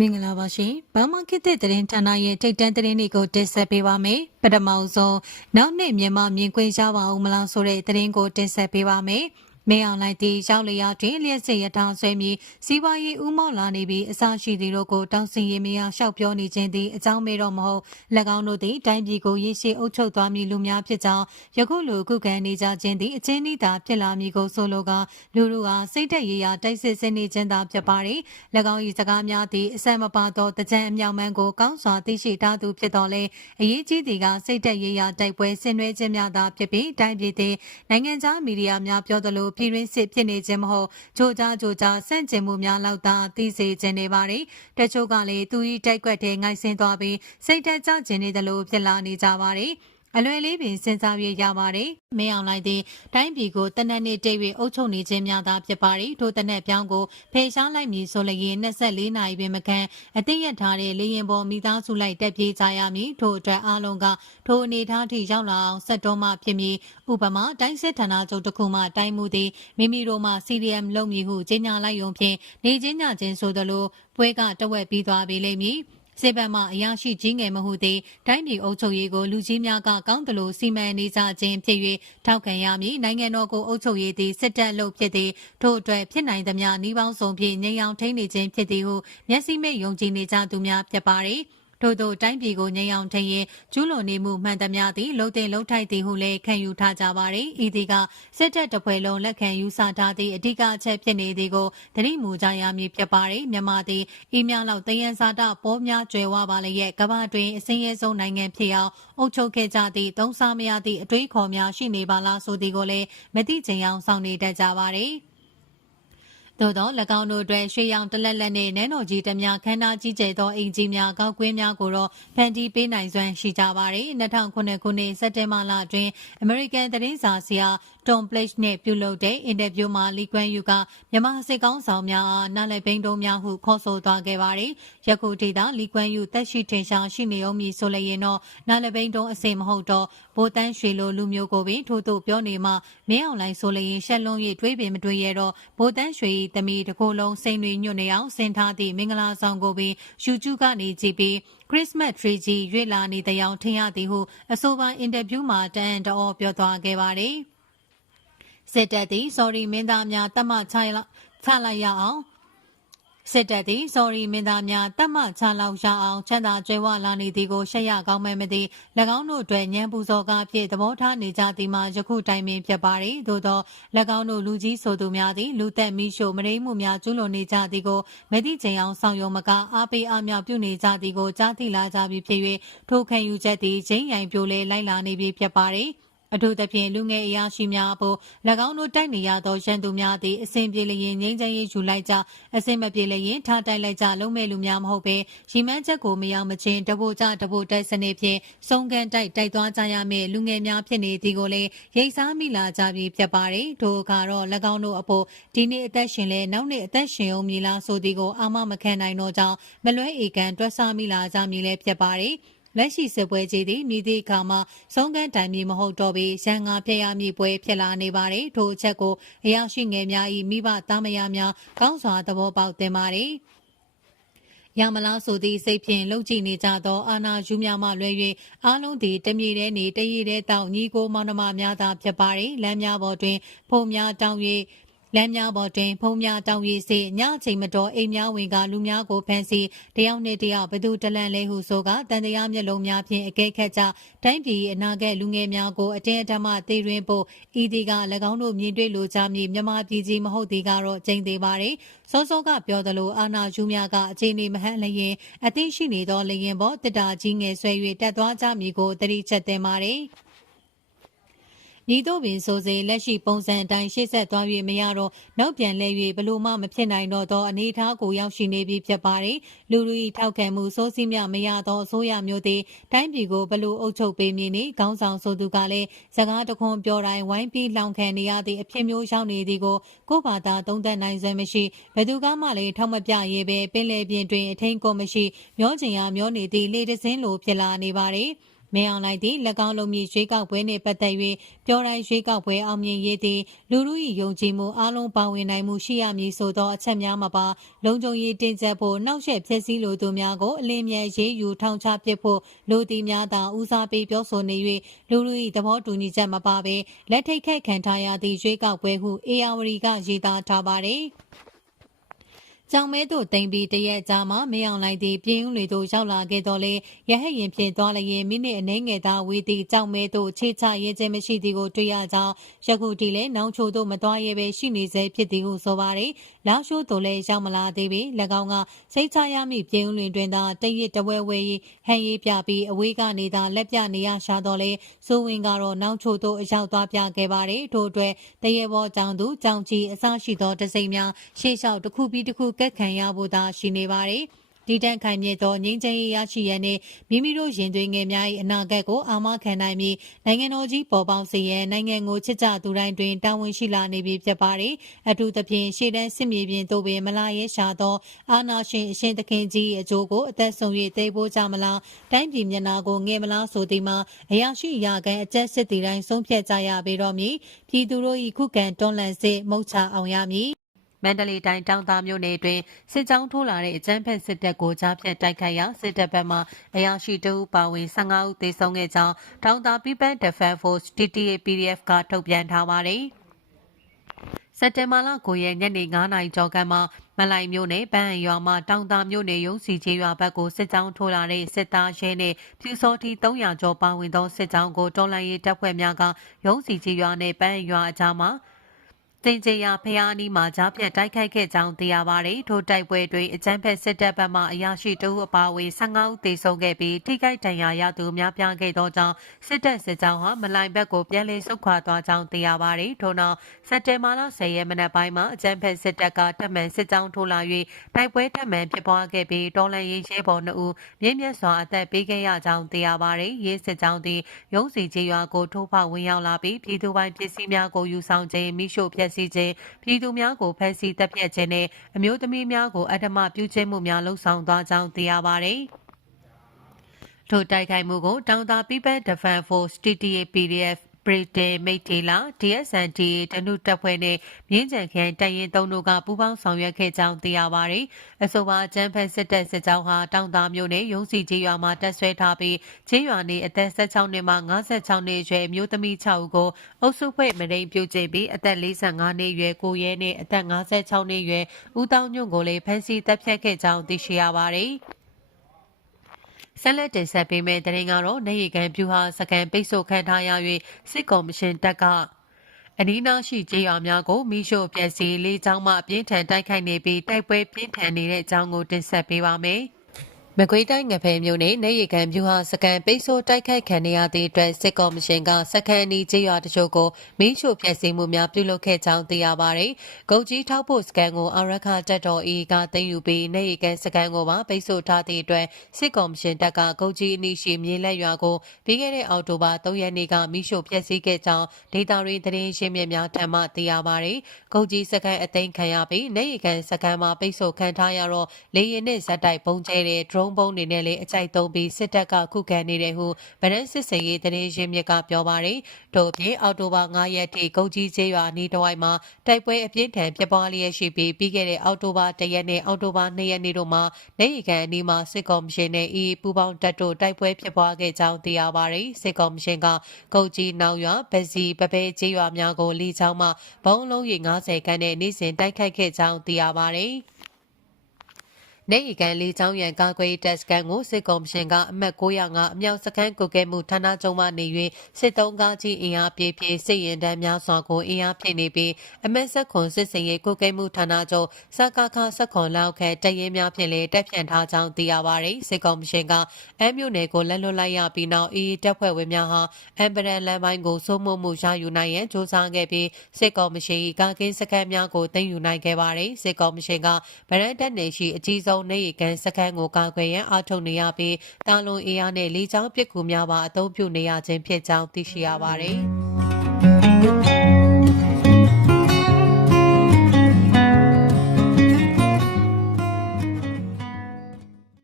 မင်္ဂလာပါရှင်။ဘာမခေတ်တဲ့သတင်းဌာနရဲ့ထိတ်တန့်သတင်းတွေကိုတင်ဆက်ပေးပါမယ်။ပထမဆုံးနောက်နေ့မြန်မာမြင်ကွင်းရပါဦးမလားဆိုတဲ့သတင်းကိုတင်ဆက်ပေးပါမယ်။ မင်းအောင်လိုက်တီရောက်လျာတွင်လျှက်စစ်ရထောင်ဆွဲပြီးစီးပွားရေးဥမောက်လာနေပြီးအစရှိသည်တို့ကိုတောင်းစင်ရေးမရလျှောက်ပြောနေခြင်းသည်အကြောင်းမေတော့မဟုတ်၎င်းတို့သည်တိုင်းပြည်ကိုရရှိအုပ်ချုပ်သွားမည်လူများဖြစ်ကြောင်းယခုလိုခုခံနေကြခြင်းသည်အချင်းဤသာဖြစ်လာမည်ကိုဆိုလိုကလူလူကစိတ်တက်ရရတိုက်စစ်စနေခြင်းသာဖြစ်ပါသည်၎င်း၏စကားများသည်အဆက်မပါသောတကြံအမြောင်မှန်ကိုကောင်းစွာသိရှိထားသူဖြစ်တော်လဲအရေးကြီးသည်ကစိတ်တက်ရရတိုက်ပွဲဆင်နွှဲခြင်းများသာဖြစ်ပြီးတိုင်းပြည်သည်နိုင်ငံခြားမီဒီယာများပြောသလိုပြည်တွင်းစစ်ဖြစ်နေခြင်းမဟုတ်ကြိုကြားကြိုကြားဆန့်ကျင်မှုများလောက်သာသိစေခြင်းနေပါသည်တချို့ကလည်းသူ၏တိုက်ကွက်ထဲငိုက်ဆင်းသွားပြီးစိတ်တက်ကြခြင်းနေတယ်လို့ဖြစ်လာနေကြပါသည် အလွယ်လေးပင်စဉ်းစားရရပါတယ်။မင်းအောင်လိုက်သည်တိုင်းပြည်ကိုတနက်နေ့တိတ်၍အုပ်ချုပ်နေခြင်းများသာဖြစ်ပါသည်။ထိုတနက်ပြောင်းကိုဖေရှားလိုက်မည်ဆိုလျင်24နာရီပင်မကန်အသိရထားတဲ့လေရင်ပေါ်မိသားစုလိုက်တက်ပြေးကြရမည်။ထိုအတွက်အားလုံးကထိုအနေထားထိရောက်လာအောင်ဆက်တော်မှဖြစ်မည်။ဥပမာတိုင်းစစ်ဌာနချုပ်တစ်ခုမှတိုင်းမှုသည်မိမိတို့မှ CDM လုပ်မည်ဟုကြေညာလိုက်ရုံဖြင့်နေချင်းညချင်းဆိုသလိုပွဲကတဝက်ပြီးသွားပြီလိမ့်မည်။ စေဘက်မှအရာရှိကြီးငယ်မဟုသည်တိုင်းပြည်အုပ်ချုပ်ရေးကိုလူကြီးများကကောင်းသလိုစီမံနေကြခြင်းဖြစ်၍ထောက်ခံရမည်နိုင်ငံတော်ကိုအုပ်ချုပ်ရေးသည်စစ်တပ်လုပ်ဖြစ်သည်ထို့အတွက်ဖြစ်နိုင်သမျှနှီးပေါင်းစုံဖြင့်ငြိမ်အောင်ထိန်းနေခြင်းဖြစ်သည်ဟုမျက်စိမိတ်ယုံကြည်နေကြသူများဖြစ်ပါသည် ထို့သောတိုင်းပြည်ကိုငြိမ်အောင်ထိရင်ကျူးလွန်နေမှုမှန်သမျှသည်လုံတင်လုံထိုက်သည်ဟုလည်းခံယူထားကြပါသည်ဤသည်ကစစ်တပ်တပွဲလုံးလက်ခံယူဆထားသည့်အဓိကအချက်ဖြစ်နေသည်ကိုသတိမူကြရမည်ဖြစ်ပါသည်မြန်မာသည်ဤများလောက်တယံစာတပေါ်များကျွယ်ဝပါလျက်ကမ္ဘာတွင်အစင်းရဲဆုံးနိုင်ငံဖြစ်အောင်အုပ်ချုပ်ခဲ့ကြသည့်သုံးစားမရသည့်အတွေးခေါ်များရှိနေပါလားဆိုသည်ကိုလည်းမသိချင်အောင်စောင့်နေတတ်ကြပါသည် သို့သော၎င်းတို့အတွက်ရွှေရောင်တလက်လက်နှင့်နန်းတော်ကြီးတများခမ်းနားကြီးကျယ်သောအိမ်ကြီးများကောက်ကွင်းများကိုတော့ဖန်တီးပေးနိုင်စွမ်းရှိကြပါသည်2009ခုနှစ်စက်တင်ဘာလအတွင်းအမေရိကန်သတင်းစာဆရာ Tom Pledge နဲ့ပြုလုပ်တဲ့အင်တာဗျူးမှာလီကွမ်ယူကမြန်မာစစ်ကောင်းဆောင်များအားနားလည်ဘိန်းတုံးများဟုခေါ်ဆိုသွားခဲ့ပါတယ်။ယခုထိတာလီကွမ်ယူတက်ရှိထင်ရှားရှိနေအောင်မည်ဆိုလျင်တော့နားလည်ဘိန်းတုံးအစိမဟုတ်တော့ဘိုတန်းရွှေလိုလူမျိုးကိုပင်ထို့သို့ပြောနေမှမင်းအောင်လိုင်းဆိုလျင်ရှက်လုံး၍တွေးပင်မတွေးရတော့ဘိုတန်းရွှေ၏တမီတကိုယ်လုံးစိန်တွေညွတ်နေအောင်ဆင်ထားသည့်မင်္ဂလာဆောင်ကိုပင်ယူကျူးကနေကြည့်ပြီးခရစ်စမတ်ထရီကြီးရွေ့လာနေတဲ့အောင်ထင်ရသည်ဟုအဆိုပါအင်တာဗျူးမှာတန်တော်ပြောသွားခဲ့ပါတယ်။ စစ်တပ်သည် sorry မင်းသားများတတ်မှချလိုက်ချလိုက်ရအောင်စစ်တပ်သည် sorry မင်းသားများတတ်မှချလောက်ရအောင်ချမ်းသာကြွယ်ဝလာနေသည်ကိုရှက်ရကောင်းမဲမသိ၎င်းတို့အတွက်ညံပူစော်ကားဖြင့်သဘောထားနေကြသည်မှာယခုတိုင်ပင်ဖြစ်ပါ၏သို့သော၎င်းတို့လူကြီးဆိုသူများသည်လူသက်မီးရှို့မရိမှုများကျူးလွန်နေကြသည်ကိုမသိချင်အောင်ဆောင်ရွက်မကအားပေးအားမြောက်ပြုနေကြသည်ကိုကြားသိလာကြပြီဖြစ်၍ထိုခံယူချက်သည်ချင်းရိုင်ပြိုလဲလိုက်လာနေပြီဖြစ်ပါ၏ အထူးသဖြင့်လူငယ်အရာရှိများအဖို့၎င်းတို့တိုက်နေရသောရန်သူများသည်အစဉ်ပြေလျင်ငိမ့်ချမ်းရေးယူလိုက်ကြအစဉ်မပြေလျင်ထားတိုက်လိုက်ကြလုံးမဲ့လူများမဟုတ်ပဲရီမန်းချက်ကိုမရောက်မချင်းတပိုကြတပိုတိုက်စနစ်ဖြင့်စုံကန်တိုက်တိုက်သွားကြရမည့်လူငယ်များဖြစ်နေသည်ကိုလည်းရိတ်စားမိလာကြပြီးဖြစ်ပါတယ်ထိုအခါတော့၎င်းတို့အဖို့ဒီနေ့အသက်ရှင်လဲနောက်နေ့အသက်ရှင်အောင်မည်လားဆိုသည်ကိုအာမမခံနိုင်တော့ကြောင်းမလွဲဧကန်တွက်ဆမိလာကြမည်လည်းဖြစ်ပါတယ် လက်ရှိစစ်ပွဲကြီးသည်မိသည့်အခါမှာဆုံးကန်းတိုင်မီမဟုတ်တော့ပေရန်ငါဖျက်ရမည်ပွဲဖြစ်လာနေပါတယ်ထိုအချက်ကိုအရာရှိငယ်များ၏မိဘသားမယားများကောင်းစွာသဘောပေါက်တင်ပါတယ်ရမလားဆိုသည့်စိတ်ဖြင့်လှုပ်ကြည့်နေကြသောအာနာယူများမှလွဲ၍အားလုံးသည်တမြေတဲနေတရည်တဲတောင်ညီကိုမောင်နှမများသာဖြစ်ပါ၏လမ်းများပေါ်တွင်ဖုံများတောင်း၍ လမ်းများပေါ်တွင်ဖုံးများတောင်းရည်စေညချိန်မတော်အိမ်များဝင်ကလူများကိုဖမ်းဆီးတယောက်နှင့်တယောက်ဘသူတလန့်လဲဟုဆိုကတန်တရားမျက်လုံးများဖြင့်အကဲခတ်ကြတိုင်းပြည်အနာဂတ်လူငယ်များကိုအတင်းအဓမ္မသေတွင်ဖို့ဤဒီက၎င်းတို့မြင်တွေ့လိုကြမည်မြမပြည်ကြီးမဟုတ်သည်ကတော့ကျင်းသေးပါ रे စောစောကပြောသလိုအာနာယူများကအခြေအနေမဟန်လျင်အသိရှိနေသောလျင်ပေါ်တစ်တာကြီးငယ်ဆွဲ၍တက်သွားကြမည်ကိုတတိချက်တင်ပါ रे ညီ တို့ပင်ဆိုစေလက်ရှိပုံစံအတိုင်းရှေ့ဆက်သွား၍မရတော့နောက်ပြန်လဲ၍ဘလို့မှမဖြစ်နိုင်တော့သောအနေအထားကိုရောက်ရှိနေပြီဖြစ်ပါတယ်လူလူ၏ထောက်ခံမှုစိုးစည်းမြမရသောအစိုးရမျိုးသည်တိုင်းပြည်ကိုဘလို့အုပ်ချုပ်ပေးမည်နည်းခေါင်းဆောင်ဆိုသူကလည်းစကားတခွန်းပြောတိုင်းဝိုင်းပြီးလောင်ခံနေရသည့်အဖြစ်မျိုးရောက်နေသည်ကိုကိုဘာသာသုံးသပ်နိုင်စွမ်းမရှိဘယ်သူကမှလည်းထောက်မပြရဲပဲပင်လယ်ပြင်တွင်အထင်းကိုမရှိမျောချင်ရမျောနေသည့်လေတစင်းလိုဖြစ်လာနေပါတယ် မမင်းအောင်လှိုင်သည်၎င်းလုံးမြရွေးကောက်ပွဲနှင့်ပတ်သက်၍ပြောတိုင်းရွေးကောက်ပွဲအောင်မြင်ရေးသည်လူလူ၏ယုံကြည်မှုအလုံးပါဝင်နိုင်မှုရှိရမည်ဆိုသောအချက်များမှာပါလုံခြုံရေးတင်ဆက်ဖို့နှောက်ယှက်ဖျက်ဆီးလိုသူများကိုအလင်းမြန်ရေးယူထောင်ချပစ်ဖို့လူသည်များသာဦးစားပေးပြောဆိုနေ၍လူလူ၏သဘောတူညီချက်မပါဘဲလက်ထိတ်ခတ်ခံထားရသည့်ရွေးကောက်ပွဲဟုအေယာဝတီကရေးသားထားပါသည် ကြောင်မဲတို့တင်ပြီးတရက်ကြာမှမင်းအောင်လိုက်သည့်ပြင်းဦးလေတို့ရောက်လာခဲ့တော့လေရဟတ်ရင်ဖြင့်သွားလျင်မိနစ်အနည်းငယ်သာဝေးသည့်ကြောင်မဲတို့ခြေချရဲခြင်းမရှိသည်ကိုတွေ့ရကြောင်းယခုထိလည်းနောင်ချိုတို့မသွားရဲပဲရှိနေစေဖြစ်သည်ဟုဆိုပါရယ်လောက်ရှိုးတို့လည်းရောက်မလာသေးပေ၎င်းကစိတ်ချရမိပြင်းဦးလွင်တွင်သာတရစ်တဝဲဝဲဟန်ရေးပြပြီးအဝေးကနေသာလက်ပြနေရရှာတော့လေစိုးဝင်းကတော့နောင်ချိုတို့အရောက်သွားပြခဲ့ပါတယ်ထို့အတွက်တရေဘောကြောင်သူကြောင်ကြီးအစရှိသောတစိမ့်များရှေ့လျှောက်တစ်ခုပြီးတစ်ခုကက်ခံရဖို့သာရှိနေပါတယ်ဒီတန်ခိုင်မြဲသောငြိမ်းချမ်းရေးရရှိရန်နှင့်မိမိတို့ရင်သွေးငယ်များ၏အနာဂတ်ကိုအာမခံနိုင်ပြီးနိုင်ငံတော်ကြီးပေါ်ပေါက်စေရန်နိုင်ငံကိုချစ်ကြသူတိုင်းတွင်တာဝန်ရှိလာနေပြီဖြစ်ပါသည်အထူးသဖြင့်ရှေ့တန်းစစ်မြေပြင်သို့ပင်မလာရဲရှာသောအာနာရှင်အရှင်သခင်ကြီးအကျိုးကိုအသက်ဆုံး၍သိဖို့ကြမလားတိုင်းပြည်မျက်နှာကိုငဲမလားဆိုသည်မှာအရာရှိရာခံအကျက်စစ်တီတိုင်းဆုံးဖြတ်ကြရပေတော့မည်ပြည်သူတို့၏ခုခံတွန်းလှန်စစ်မုတ်ချအောင်ရမည် မန္တလေးတိုင်းတောင်သားမြို့နယ်တွင်စစ်ကြောင်းထိုးလာတဲ့အကြမ်းဖက်စစ်တပ်ကိုကြားဖြတ်တိုက်ခိုက်ရာစစ်တပ်ဘက်မှအရာရှိတဦးပါဝင်15ဦးသေဆုံးခဲ့ကြောင်းတောင်သား People Defense Force TTA PDF ကထုတ်ပြန်ထားပါတယ်။စက်တင်ဘာလ9ရက်ညနေ9နာရီကျော်ကမှမလိုက်မြို့နယ်ပန်းရွာမှာတောင်သားမြို့နယ်ရုံးစီချေရွာဘက်ကိုစစ်ကြောင်းထိုးလာတဲ့စစ်သားရဲနဲ့ပြူစောတီ300ကျော်ပါဝင်သောစစ်ကြောင်းကိုတော်လှန်ရေးတပ်ဖွဲ့များကရုံးစီချေရွာနဲ့ပန်းရွာအကြားမှာ တင်ကြရာဖျားနီးမှာကြားပြတ်တိုက်ခိုက်ခဲ့ကြောင်းသိရပါတယ်။ထိုတိုက်ပွဲတွင်အကြမ်းဖက်စစ်တပ်ဘက်မှအရာရှိတဦးအပါအဝင်15ဦးသေဆုံးခဲ့ပြီးထိခိုက်ဒဏ်ရာရသူများပြားခဲ့သောကြောင့်စစ်တပ်စစ်ကြောင်းဟာမလိုင်ဘက်ကိုပြန်လည်ဆုတ်ခွာသွားကြောင်းသိရပါတယ်။ထို့နောက်စက်တင်ဘာလ10ရက်မနက်ပိုင်းမှာအကြမ်းဖက်စစ်တပ်ကတပ်မှန်စစ်ကြောင်းထိုးလာ၍တိုက်ပွဲတပ်မှန်ဖြစ်ပွားခဲ့ပြီးတော်လန်ရေးရဲဘော်2ဦးမြင့်မြတ်စွာအသက်ပေးခဲ့ရကြောင်းသိရပါတယ်။ရေးစစ်ကြောင်းသည်ရုံးစီကြီးရွာကိုထိုးဖောက်ဝင်ရောက်လာပြီးပြည်သူပိုင်ပစ္စည်းများကိုယူဆောင်ခြင်းမိရှို့ဖျက်ဆီးခြင်းပြည်သူများကိုဖမ်းဆီးတပ်ဖြတ်ခြင်းနဲ့အမျိုးသမီးများကိုအဓမ္မပြုခြင်းမှုများလှုံ့ဆော်သွားကြောင်းသိရပါတယ်။ထိုတိုက်ခိုက်မှုကိုတောင်သာ People Defense Force TTA PDF ပရိတေမိတ်တီလာ DSND တနုတပ်ဖွဲ့နဲ့မြင်းကြံခရိုင်တိုင်ရင်သုံးတို့ကပူးပေါင်းဆောင်ရွက်ခဲ့ကြောင်းသိရပါတယ်။အဆိုပါကျန်းဖက်စစ်တပ်စစ်ကြောင်းဟာတောင်သားမြို့နယ်ရုံးစီကြီးရွာမှာတပ်ဆွဲထားပြီးချင်းရွာနေအသက်16နှစ်မှ56နှစ်အရွယ်အမျိုးသမီး6ဦးကိုအုပ်စုဖွဲ့မရိန်ပြုတ်ကျပြီးအသက်45နှစ်အရွယ်ကိုရဲနဲ့အသက်56နှစ်အရွယ်ဦးတောင်းညွန့်ကိုလည်းဖမ်းဆီးတပ်ဖြတ်ခဲ့ကြောင်းသိရှိရပါတယ်။ ဆက်လက်တင်ဆက်ပေးမယ့်တရင်ကတော့နေရီကန်ပြူဟာစကန်ပိတ်ဆို့ခံထားရ၍စစ်ကော်မရှင်တပ်ကအနီးနားရှိကြေးရွာများကိုမိရှို့ပျက်စီးလေးချောင်းမှအပြင်းထန်တိုက်ခိုက်နေပြီးတိုက်ပွဲပြင်းထန်နေတဲ့အကြောင်းကိုတင်ဆက်ပေးပါမယ်။ မကွေးတိုင်းငဖဲမြို့နယ်နေရီကန်ပြူဟာစကန်ပိတ်ဆို့တိုက်ခိုက်ခံရသည့်အတွက်စစ်ကော်မရှင်ကစကန်အနီးကျေးရွာတချို့ကိုမင်းရှို့ဖျက်ဆီးမှုများပြုလုပ်ခဲ့ကြောင်းသိရပါတယ်။ဂုတ်ကြီးထောက်ဖို့စကန်ကိုအရခတက်တော်အီကသိမ်းယူပြီးနေရီကန်စကန်ကိုပါပိတ်ဆို့ထားသည့်အတွက်စစ်ကော်မရှင်တပ်ကဂုတ်ကြီးအနီးရှိမြေလက်ရွာကိုပြီးခဲ့တဲ့အောက်တိုဘာ3ရက်နေ့ကမင်းရှို့ဖျက်ဆီးခဲ့ကြောင်းဒေတာရင်းသတင်းရှင်းမြစ်များထံမှသိရပါတယ်။ဂုတ်ကြီးစကန်အသိမ်းခံရပြီးနေရီကန်စကန်မှာပိတ်ဆို့ခံထားရတော့လေရင်နဲ့ဇက်တိုက်ပုံကျဲတဲ့ drone ပုံးတွေနဲ့လည်းအကြိုက်သုံးပြီးစစ်တပ်ကခုခံနေတယ်ဟုဗရန်စစ်စင်ရေးတရင်ရင်းမြစ်ကပြောပါတယ်။တို့ပြင်အောက်တိုဘာ9ရက်ထိကုတ်ကြီးကျေးရွာနီးတဝိုက်မှာတိုက်ပွဲအပြင်းထန်ဖြစ်ပွားလျက်ရှိပြီးပြီးခဲ့တဲ့အောက်တိုဘာ1ရက်နဲ့အောက်တိုဘာ2ရက်နေ့တို့မှာနေရီကန်အနီးမှာစစ်ကော်မရှင်နဲ့အီပူပေါင်းတပ်တို့တိုက်ပွဲဖြစ်ပွားခဲ့ကြောင်းသိရပါတယ်။စစ်ကော်မရှင်ကကုတ်ကြီးနောင်ရွာပစီပပဲကျေးရွာများကိုလီချောင်းမှဘုံလုံးရီ90ခန်းနဲ့နေ့စဉ်တိုက်ခိုက်ခဲ့ကြောင်းသိရပါတယ်။ နေရီကန်လေးချောင်းရန်ကာကွယ်တပ်စကန်ကိုစစ်ကော်မရှင်ကအမှတ်905အမြောက်စခန်းကုကဲမှုဌာနချုပ်မှနေ၍စစ်တုံးကားကြီးအင်အားပြေးပြေးစစ်ရင်တန်းများစွာကိုအင်အားဖြည့်နေပြီးအမက်ဆက်ခွန်စစ်စင်ရေးကုကဲမှုဌာနချုပ်စကားခဆက်ခွန်လောက်ခဲတရင်များဖြင့်လည်းတက်ဖြန့်ထားကြောင်းသိရပါတယ်စစ်ကော်မရှင်ကအမ်းမြို့နယ်ကိုလက်လွတ်လိုက်ရပြီးနောက်အေးတပ်ဖွဲ့ဝင်များဟာအမ်ဘရန်လမ်းပိုင်းကိုစိုးမိုးမှုရယူနိုင်ရန်ကြိုးစားခဲ့ပြီးစစ်ကော်မရှင်၏ကာကင်းစခန်းများကိုသိမ်းယူနိုင်ခဲ့ပါတယ်စစ်ကော်မရှင်ကဗရန်တက်နယ်ရှိအကြီးဆုံးဆုံးနေရီကန်စခန်းကိုကာကွယ်ရန်အားထုတ်နေရပြီးတာလွန်အေးအားနဲ့လေကြောင်းပစ်ကူများပါအသုံးပြုနေရခြင်းဖြစ်ကြောင်းသိရှိရပါတယ်။